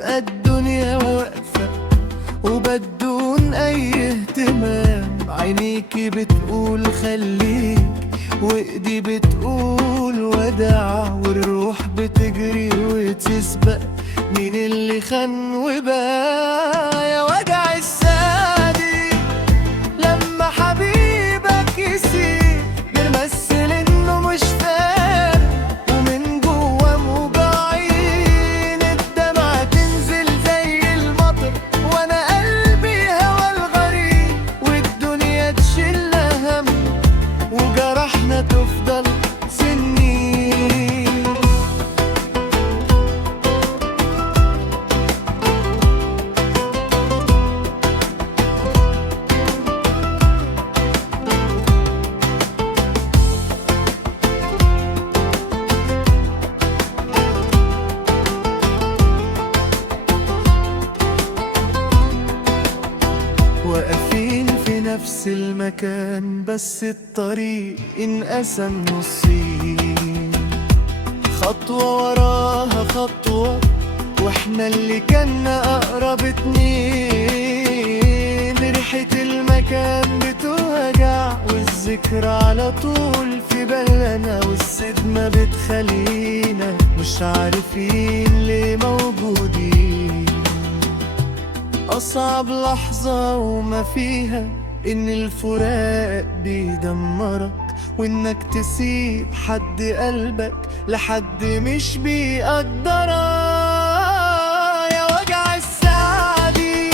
تبقى الدنيا واقفة وبدون أي اهتمام. عينيكي بتقول خليك، وإيدي بتقول وداع، والروح بتجري وتسبق مين اللي خان وباع. يا وجع السادي لما حبيبك يسيب، بنمثل إنه مش فارق ومن جوا موجعين. الدمعة تنزل زي المطر وأنا قلبي هوا الغريب، والدنيا تشيل هم وجرحنا تفضل سنين. واقفين في نفس المكان بس الطريق انقسم نصين، خطوة وراها خطوة واحنا اللي كنا اقرب اتنين. ريحة المكان بتوجع والذكرى على طول في بالنا، والصدمة بتخلينا مش عارفين ليه موجودين. أصعب لحظة وما فيها إن الفراق بيدمرك، وإنك تسيب حد قلبك لحد مش بيقدرك. يا وجع السعدي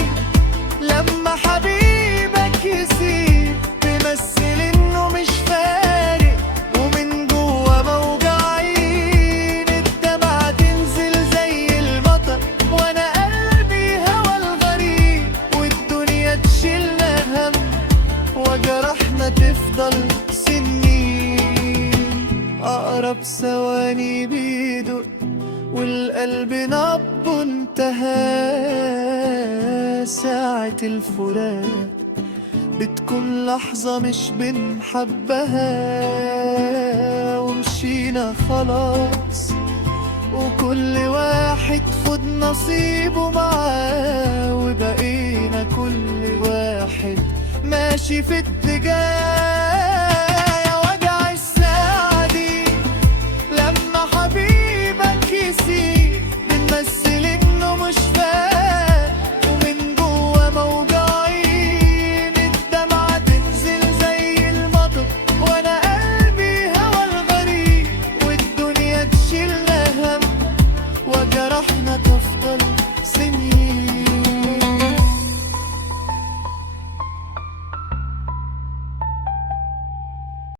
لما حبيبك يسيب، بيمثل إنه مش فارق ومن جوا موجعين. الدمعة تنزل زي المطر وأنا قلبي هوا الغريب، والدنيا تشيلنا هم وجرحنا تفضل سنين. أقرب ثواني بيدق والقلب نبضه انتهى. ساعة الفراق بتكون لحظة مش بنحبها، ومشينا خلاص وكل واحد خد نصيبه معاه، وبقينا كل واحد ماشي في اتجاه.